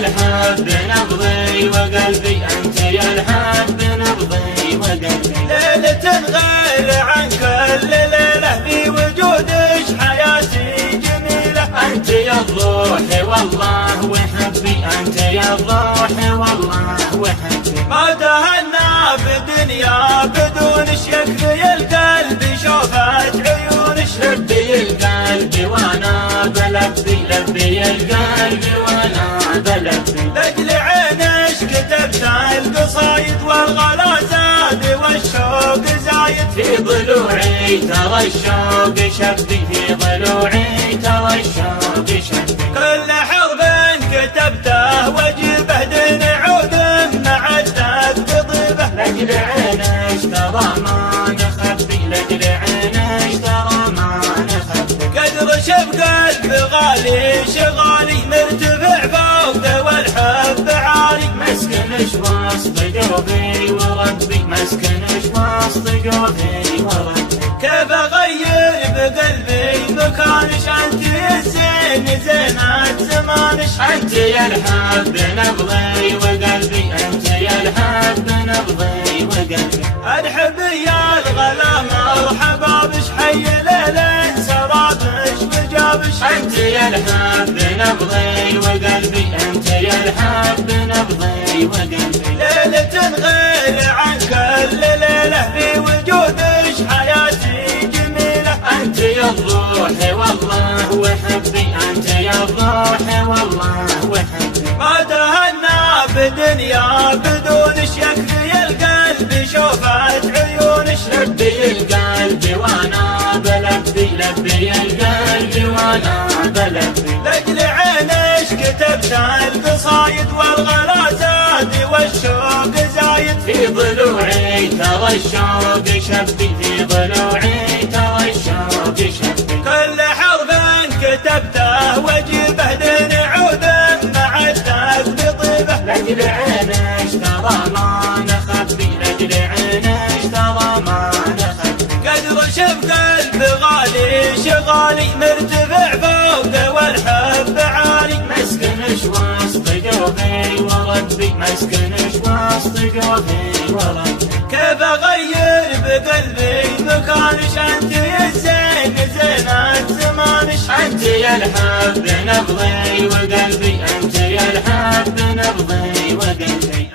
الحب نبضي وقلبي، أنت يا الحب نبضي وقلبي. ليلة غير عن كل ليلة في وجودك حياتي جميلة. أنت يا الروح والله وحبي، أنت يا الروح والله وحبي. ما تهنى بدنيا بدونش، يكفي القلب شوفت عيونش. لبي القلب وانا بلبي، لبي القلب وانا بلبي. لاجل عينش كتبت القصايد والغلا زاد والشوق زايد. في ضلوعي ترى الشوق شبي، في ضلوعي ترى الشوق شبي. كل حرب كتبته وجبه دين عود مع التقضيبه. لاجل عينش ترى ما نخبي، لاجل عينش ترى ما نخبي. قدر شب قلب غالي شغالي مرتفع فوق والحب عالي. مسكنش وسط قلبي وربي، مسكنش وسط قلبي وربي. كيف اغير بقلبي مكانش، انت الزين زينة زمانش. أنت يا الحب نبضي وقلبي، أنت يا الحب نبضي وقلبي. ارحب يا الغلا مرحبا بش، حي ليلة سرابش وجابش. أنت يا الحب نبضي وقلبي، أنت يا الحب نبضي وقلبي. ليلة غير عن كل ليلة في وجودش حياتي جميلة. أنت يا الروح والله وحبي، أنت يا الروح والله وحبي. ما تهنى بدنيا بدونش، يكفي القلب شوفت عيونش. لبي القلب وانا بلبي، لبي القلب وانا بلبي. لاجل عينش كتبت القصايد والغلا زاد والشوق زايد. في ضلوعي ترى الشوق شبي، في ضلوعي ترى الشوق شبي. كل حرف كتبته وجبه دين عود مع التقضيبه. لاجل عينش ترى ما نخبي، لاجل عينش ترى ما نخبي. قدر شب قلب غالي شغالي مرتفع فوق والحب عالي. مسكنش وسط قلبي وربي، مسكنش وسط قلبي وربي. كيف اغير بقلبي مكانش، انت الزين زينة زمانش. أنت يا الحب نبضي وقلبي، أنت يا الحب نبضي وقلبي.